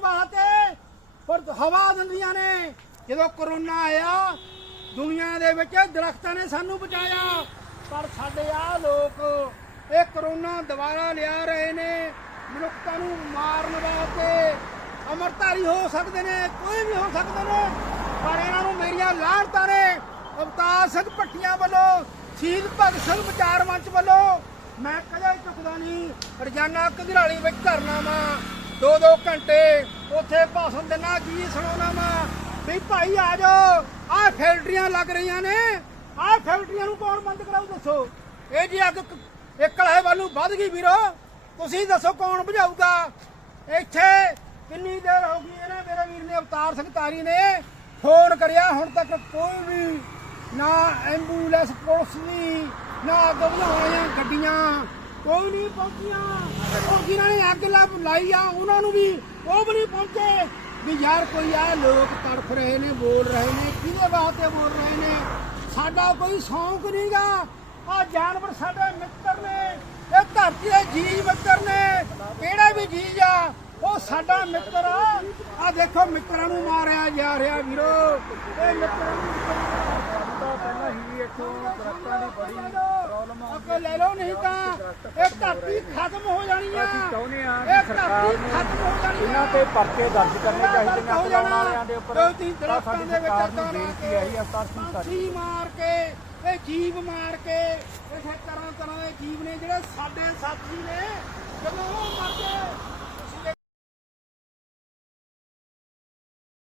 ਵਾਸਤੇ। ਪਰ ਹਵਾ ਦਿੰਦੀਆਂ ਨੇ। ਜਦੋਂ ਕਰੋਨਾ ਆਇਆ, ਦੁਨੀਆ ਦੇ ਵਿੱਚ ਦਰਖਤਾਂ ਨੇ ਸਾਨੂੰ ਬਚਾਇਆ। ਪਰ ਸਾਡੇ ਆ ਲੋਕ, ਇਹ ਕਰੋਨਾ ਦੁਬਾਰਾ ਲਿਆ ਰਹੇ ਨੇ। ਮਨੁੱਖਤਾ ਨੂੰ ਮਾਰਨ ਵਾਸਤੇ ਅਮਰਤਾਰੀ ਹੋ ਸਕਦੇ ਨੇ, ਕੋਈ ਵੀ ਹੋ ਸਕਦੇ ਨੇ। ਪਰ ਇਹਨਾਂ ਨੂੰ ਮੇਰੀਆਂ ਲਾਹਣਤਾਂ ਨੇ। ਅਵਤਾਰ ਸਿੰਘ ਭੱਟੀਆਂ ਵੱਲੋਂ, ਸ਼ਹੀਦ ਭਗਤ ਸਿੰਘ ਵਿਚਾਰ ਮੰਚ ਵੱਲੋਂ ਮੈਂ ਕਦੇ ਚੁੱਕਦਾ ਨਹੀਂ। ਰੋਜ਼ਾਨਾ ਘਗਰਾਲੀ ਵਿੱਚ ਧਰਨਾ ਵਾਂ। ਦੋ ਦੋ ਘੰਟੇ ਉੱਥੇ ਭਾਸ਼ਣ ਦੇਣਾ ਜੀ ਸੁਣਾਉਣਾ ਵਾਂ ਵੀ ਭਾਈ ਆ ਜਾਓ। ਆਹ ਫੈਕਟਰੀਆਂ ਲੱਗ ਰਹੀਆਂ ਨੇ। ਆਹ ਫੈਕਟਰੀਆਂ ਨੂੰ ਕੌਣ ਬੰਦ ਕਰਾਉ ਦੱਸੋ? ਇਹ ਜੀ ਅੱਗ ਕ- ਵੱਲੋਂ ਵੱਧ ਗਈ ਵੀਰੋ। ਤੁਸੀਂ ਦੱਸੋ ਕੌਣ ਬੁਝਾਊਗਾ ਇੱਥੇ ਕਿੰਨੀ ਦੇਰ ਹੋ ਗਈ ਇਹਨੇ ਮੇਰੇ ਵੀਰ ਨੇ ਅਵਤਾਰ ਸਿੰਘ ਤਾਰੀ ਨੇ ਫੋਨ ਕਰਿਆ, ਹੁਣ ਤੱਕ ਕੋਈ ਵੀ ਨਾ ਐਂਬੂਲੈਂਸ, ਪੁਲਿਸ ਦੀ ਨਾ ਅੱਗ ਬੁਝਾਉਣ ਗੱਡੀਆਂ ਕੋਈ ਨਹੀਂ ਪਹੁੰਚੀਆਂ। ਅੱਗ ਲਾ ਲਾਈ ਆ, ਉਹਨਾਂ ਨੂੰ ਵੀ ਉਹ ਵੀ ਨਹੀਂ ਪਹੁੰਚੇ ਵੀ ਯਾਰ ਕੋਈ ਆ, ਲੋਕ ਤੜਫ ਰਹੇ ਨੇ, ਬੋਲ ਰਹੇ ਨੇ, ਕਿਹਦੇ ਵਾਸਤੇ ਬੋਲ ਰਹੇ ਨੇ? ਸਾਡਾ ਕੋਈ ਸ਼ੌਂਕ ਨਹੀਂਗਾ। ਆ ਜਾਨਵਰ ਸਾਡੇ ਮਿੱਤਰ ਨੇ, ਇਹ ਧਰਤੀ ਦੇ ਜੀਵ ਮਿੱਤਰ ਨੇ। ਕਿਹੜਾ ਵੀ ਜੀਵ ਆ, ਉਹ ਸਾਡਾ ਮਿੱਤਰ ਆ। ਆ ਦੇਖੋ ਮਿੱਤਰਾਂ ਨੂੰ ਮਾਰਿਆ ਜਾ ਰਿਹਾ ਵੀਰੋ। ਇਹ ਮਿੱਤਰਾਂ ਨੂੰ ਤਾਂ ਪਹਿਲਾਂ ਹੀ ਇੱਥੋਂ ਦਰਖਤਾਂ ਦੀ ਬੜੀ ਪ੍ਰੋਬਲਮ ਆ ਅੱਗੇ ਲੈ ਲਓ ਨਹੀਂ ਤਾਂ ਇਹ ਧਰਤੀ ਖਤਮ ਹੋ ਜਾਣੀ ਆ। ਅਸੀਂ ਚਾਹੁੰਦੇ ਹਾਂ ਇਹ ਕਿ ਸਰਕਾਰ ਧਰਤੀ ਨੂੰ ਖਤਮ ਹੋ ਜਾਣੀ ਇਹਨਾਂ ਤੇ ਪਰਚੇ ਦਰਜ ਕਰਨੇ ਚਾਹੀਦੇ ਨੇ ਹੋ ਅੱਗ ਜਾਣਾ। ਲਾਉਣ ਵਾਲਿਆਂ ਦੇ ਉੱਪਰ। ਸਾਡੀ ਦੇ ਵਿੱਚ ਸਰਕਾਰ ਨੂੰ ਬੇਨਤੀ ਕੇ, ਹੈ ਹੀ ਅਵਤਾਰ ਸਿੰਘ ਤਾਰੀ ਪੰਛੀ ਮਾਰ ਕੇ ਇਹ ਜੀਵ ਮਾਰ ਕੇ ਇਹ ਤਰ੍ਹਾਂ ਤਰ੍ਹਾਂ ਦੇ ਜੀਵ ਨੇ ਜਿਹੜੇ ਸਾਡੇ ਸਾਥੀ ਨੇ ਜਦੋਂ ਉਹ ਮਰਦੇ